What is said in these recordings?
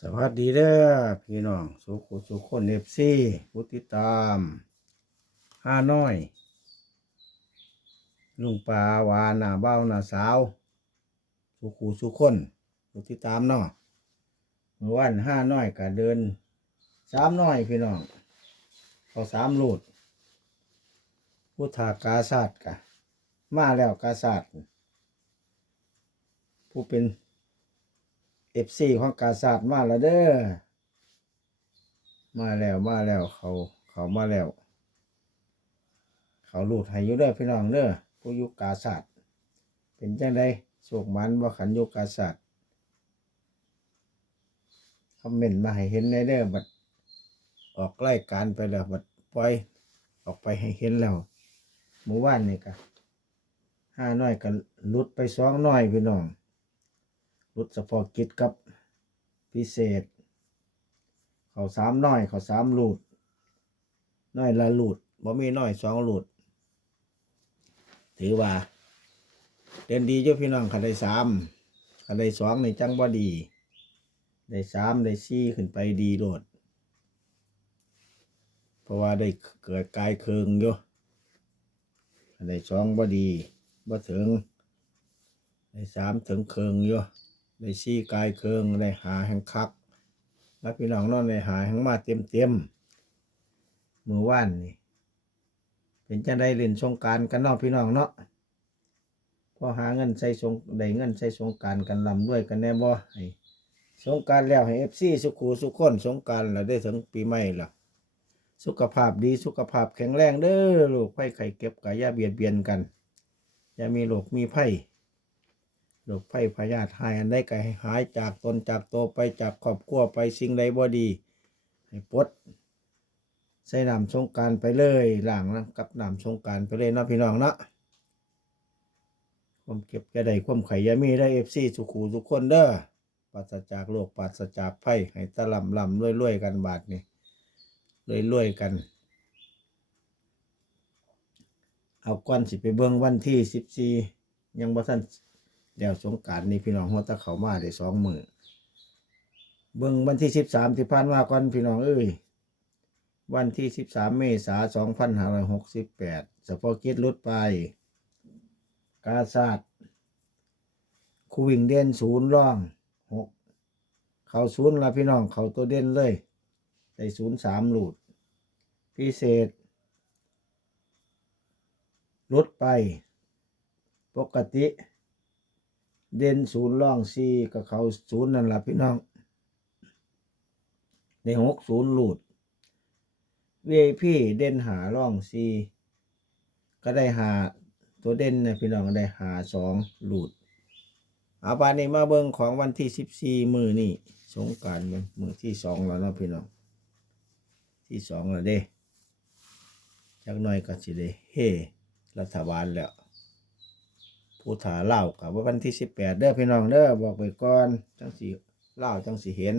สวัสดีเด้อพี่น้องสุขุสุขคนเอฟซีผู้ติดตามห้าน้อย ลุงปลาวาหน้าเบ้าหน้าสาว สุขุสุขคนผู้ติดตามเนาะเมื่อวันห้าน้อยก็เดินสามน้อยพี่น้องเขาสามลูดผู้ถากาศาสตร์กะมาแล้วกาศาสตร์ผู้เป็น เอฟซีของกาศาสตร์มาแล้วเด้อ มาแล้วมาแล้วเขาเขามาแล้ว เขาหลูดให้อยู่เด้อพี่น้องเด้อผู้ยุกาศาสตร์เป็นจังไดโศกมันว่าขันยุกาศาสตร์คอมเมนต์มาให้เห็นในเด้อบัดออกรายการไปแล้วบัดปล่อยออกไปให้เห็นแล้วเมื่อวานนี่ก็ห้าน้อยก็ลุดไปสองน้อยพี่น้อง รุดเฉพาะกิจกับพิเศษ เขาสามน้อย เขาสามหลูดน้อยละหลูดบ่มีน้อยสองหลูดถือว่าเด่นดีเจ้าพี่น้องขันได้สามขันได้สองในจังบ่ดี ได้สามได้สี่ขึ้นไปดีโลด เพราะว่าได้เกิดกายเคืองอยู่ขันได้สองบ่ดีบ่ถึงได้สามถึงเคืองอยู่ ได้ซี่กายเคืองได้หาแห่งคักแล้วพี่น้องนอนได้หาแห่งมาเต็มเต็มมือว่านนี่เป็นจังได้เล่นสงการกันนาะพี่น้องเนาะพอหาเงินใส่สงได้เงินใส่สงการกันลำด้วยกันแน่บ่ให้สงการแล้วให้เอฟซีสุขูสุขคนสงการแล้วได้ถึงปีใหม่ละสุขภาพดีสุขภาพแข็งแรงเด้อลูกไข้ไข้เก็บกายาเบียดเบียนกันอย่ามีโรคมีไผ่ โรคภัยพยาธิหายอันใดก็ให้หายจากตนจากตัวไปจากครอบครัวไปสิ่งใดบ่ดี ให้ปลดใส่น้ำสงการไปเลยล้างน้ำกับน้ำสงการไปเลยนะพี่น้องเนาะความเก็บจะได้ความไข่ยามีได้เอฟซีสุขูทุกคนเด้อปราศจากโรคปราศจากภัยให้ตะลำลำรวยรวยๆกันบาทนี่รวยรวยๆกัน เอาก้อนสิไปเบิ่งวันที่สิบสี่ยังบ่ทัน เดี๋ยวสงการนี่พี่น้องหัวตะเขามาได้สองมือเบิ่งวันที่สิบสามที่ผ่านมาก่อนพี่น้องเอ้ยวันที่สิบสามเมษาสองพันห้าร้อยหกสิบแปดสปอร์กิตลดไป กาซาดคูวิ่งเด่นศูนย์ร่องหกเขาศูนย์ละพี่น้องเขาตัวเด่นเลยได้ศูนย์สามหลุดพิเศษลดไป ปกติ เด่นศูนย์ร่องซีกับเขาศูนย์นั่นแหละพี่น้อง ในหกศูนย์หลุด VIP เด่นหาร่องซีก็ได้หาตัวเด่นนะพี่น้องได้หาสองหลุดเอาบานนี้มาเบิ่งของวันที่สิบสี่มือนี่สงการมันมือที่สองแล้วเนาะพี่น้อง ที่สองแล้วเด้จักหน่อยก็สิได้เฮรัฐบาลแล้ว ผู้ถาเล่ากับว่าวันที่สิบแปดเด้อพี่น้องเด้อบอกไปก่อนจังสีเล่าจังสีเห็น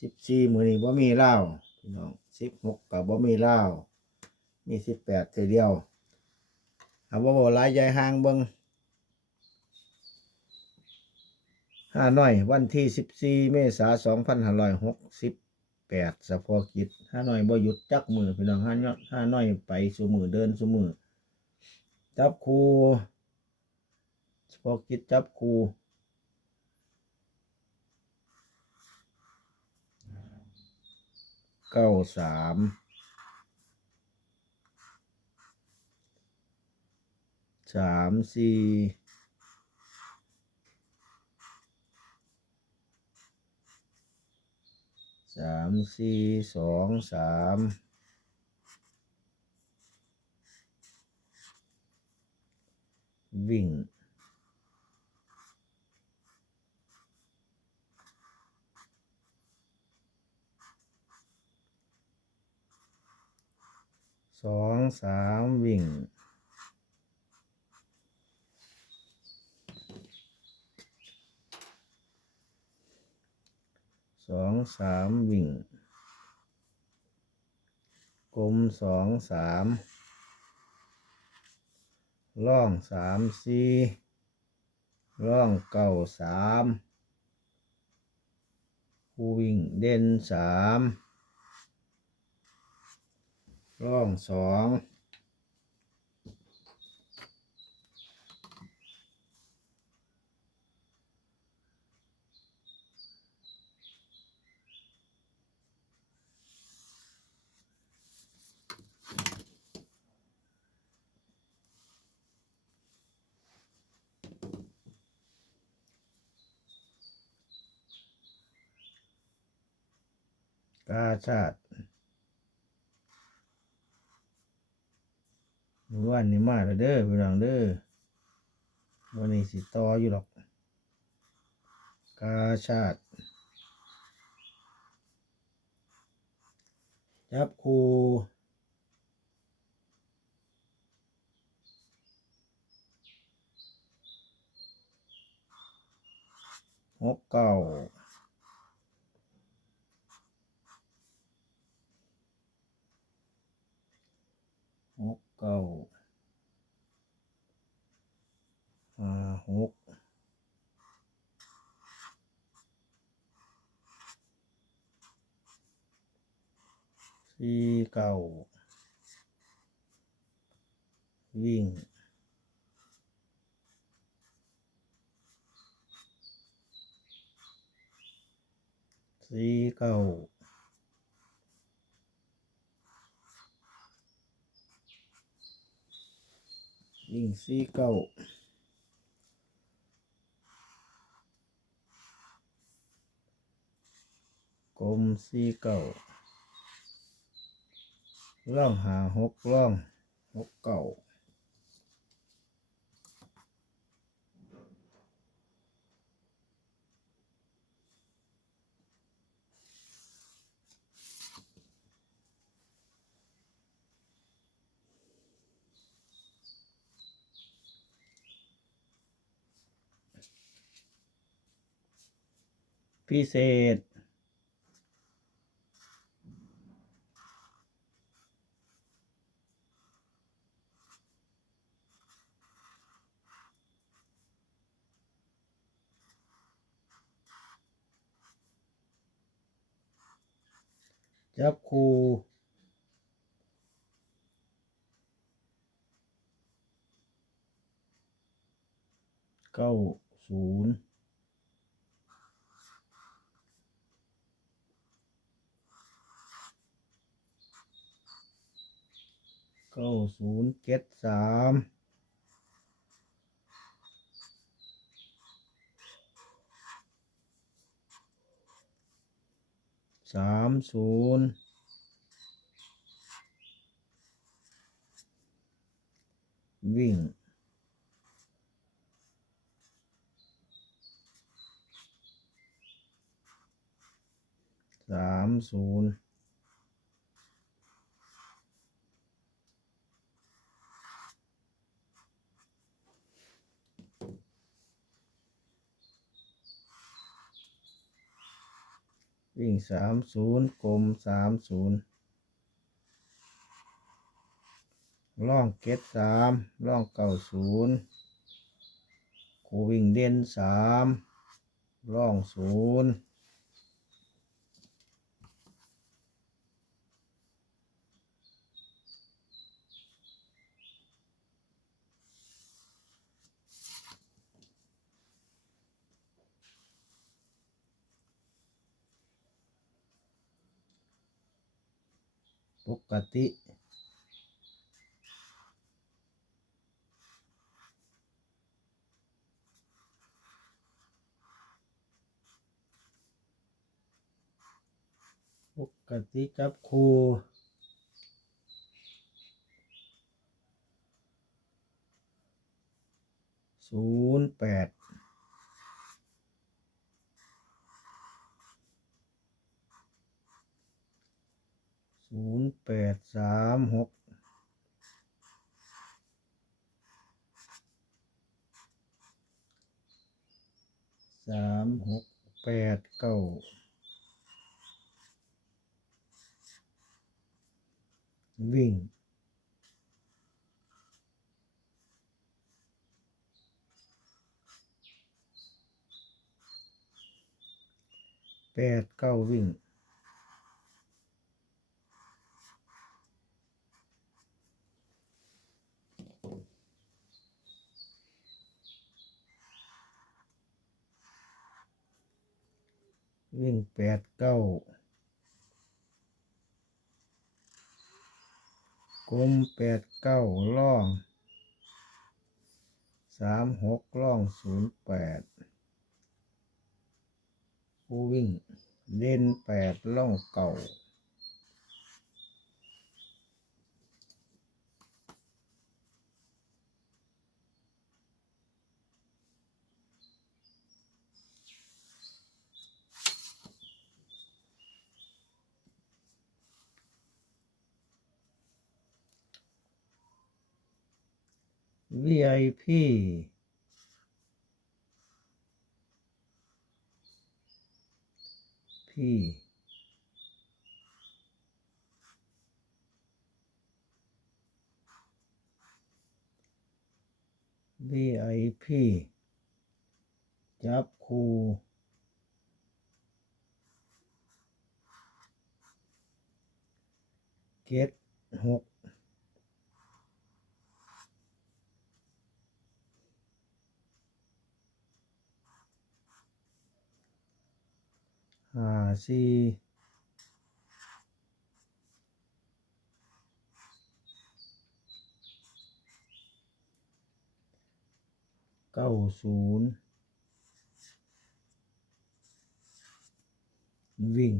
สิบสี่มือนี้บ่มีเล่าพี่น้องสิบหกกับบ่มีเล่ามีสิบแปดเทีเดียวเอาว่าบ่หลายใหญ่ห่างเบิงห้าน้อยวันที่สิบสี่เมษาสองพันห้าร้อยหกสิบแปดสะพอกิจห้าน้อยบ่หยุดจักมือพี่น้องห้าน้อยห้าน้อยไปสู่มือเดินสู่มือจับครู เฉพาะกิจจับครูเก้าสามสามสี่สามสี่สองสามวิ่ง สองสามวิ่งสองสามวิ่ง กลมสองสามล่องสามสี่ร่องเก่าสามคูวิ่งเด่นสาม ร่องสองกาชาติ วันนี้มาแล้วเด้อพี่น้องเด้อวันนี้สิต่ออยู่หรอก กาชาติจับคูหกเก้าหกเก้า ห้าหกสี่เก้าวิ่งสี่เก้าวิ่งสี่เก้า ลมสี่เก้าล่องหาหกล่องหกเก้าพิเศษ จับครูเก้าศูนย์เก้าศูนย์เจ็ดสาม สามศูนย์วิ่งสามศูนย์ วิ่งสามศูนย์กลมสามศูนย์ล่องเก็ดสามล่องเก้าศูนย์คูวิ่งเด่นสามล่องศูนย์ ปกติ ปกติจับครูศูนย์แปด ศูนย์ แปดสามหกสามหกแปดเก้าวิ่งแปดเก้าวิ่งแปดเก้ากลมแปด เก้าล่องสามหกล่องศูนย์แปดผู้วิ่งเล่นแปดล่องเก่า VIP พี่ VIP จับคูเก็ตหก ห้าสี่เก้าศูนย์วิ่ง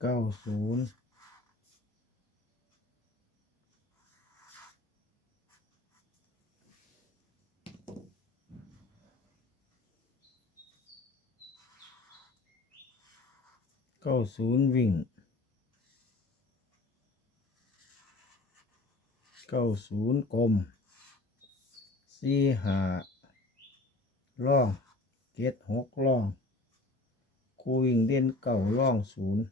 เก้าศูนย์ เก้าศูนย์วิ่งเก้าศูนย์กลมสี่หาล่องเก็ดหกล่องคูวิ่งเด่นเก่าล่องศูนย์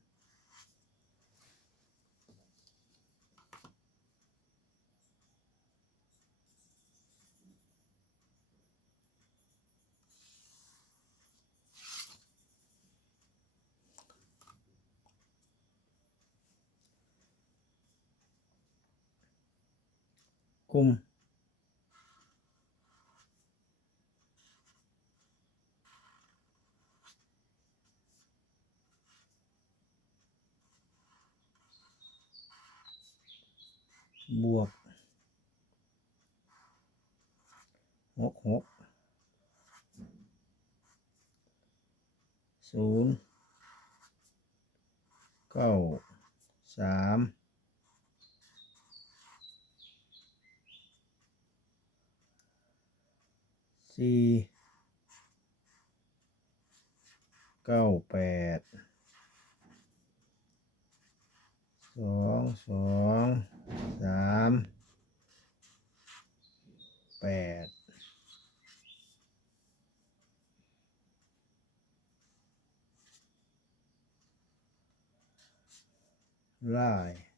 cùng. Buộc. Hốt hốt xuống. Cầu. 3 สี่เก้าแปดสองสองสามแปดไล่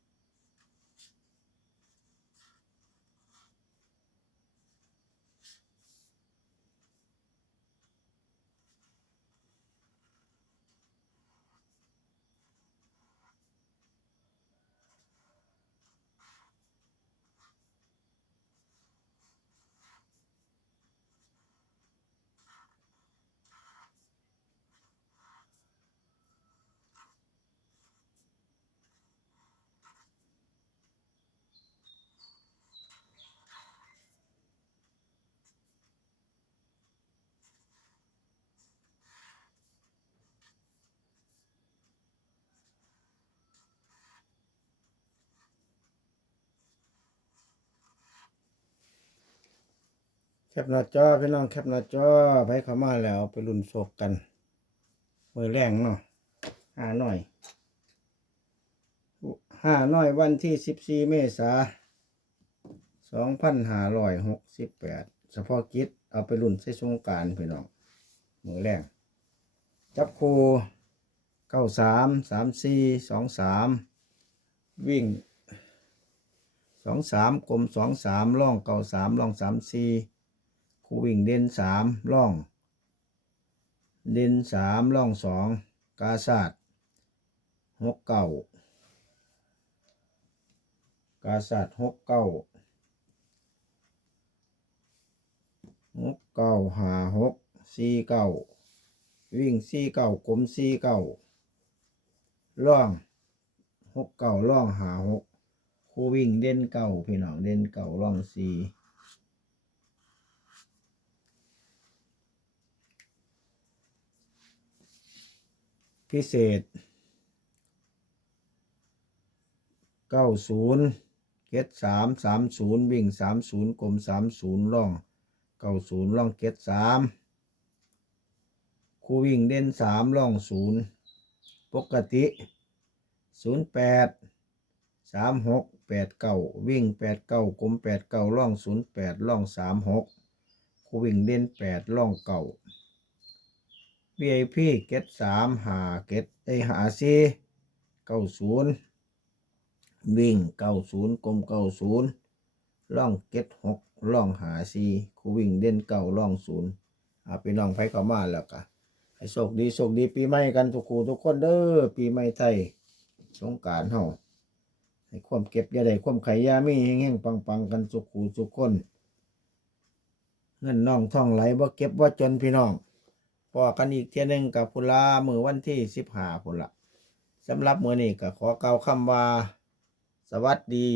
แคปหน้าจอพี่น้องแคปหน้าจอไปเข้ามาแล้วไปรุ่นโศกกันมือแรงเนาะห้าหน่อยห้าหน่อยวันที่สิบสี่เมษาสองพันห้าร้อยหกสิบแปดเฉพาะกิจเอาไปรุ่นใช้สงการพี่น้องมือแรงจับคูเก้าสามสามสี่สองสามวิ่งสองสามกลมสองสามล่องเก่าสามล่องสามสี่ คู่วิ่งเด่นสามล่อง เด่นสามล่องสองกาศาสตร์หกเก้ากาศาสตร์หกเก้าหกเก้าหาหกสี่เก้าวิ่งสี่เก้ากลมสี่เก้าล่องหกเก้าล่องหาหกคู่วิ่งเด่นเก้าพี่น้องเด่นเก้าล่องสี่ พิเศษเก้าศูนย์เก็ดสามสามศูนย์วิ่งสามศูนย์กลมสามศูนย์ล่องเก้าศูนย์ล่องเก็ดสามคู่วิ่งเด่นสามล่องศูนย์ปกติศูนย์แปดสามหกแปดเก้าวิ่งแปดเก้ากลมแปดเก้าล่องศูนย์แปดล่องสามหกคู่วิ่งเด่นแปดล่องเก้า VIP เก็ตสามหาเก็ตไอหาซีเก้าศูนย์วิ่งเก้าศูนย์กลมเก้าศูนย์ล่องเก็ตหกล่องหาซีคูวิ่งเด่นเก้าล่องศูนย์อาไปน้องไผเข้ามาแล้วก็ให้โชคดีโชคดีปีใหม่กันทุกคู่ทุกคนเด้อปีใหม่ไทยสงการเฮาให้ความเก็บยาได้ความไขยามีแห้งๆปังๆกันทุกคู่ทุกคน เงินน้องท่องไหลบ่เก็บบ่จนพี่น้อง พอกันอีกเที่ยหนึงกับพุลามือวันที่สิบห้าพุละสำหรับมือนี้ก็ขอเก่าคำว่า สวัสดี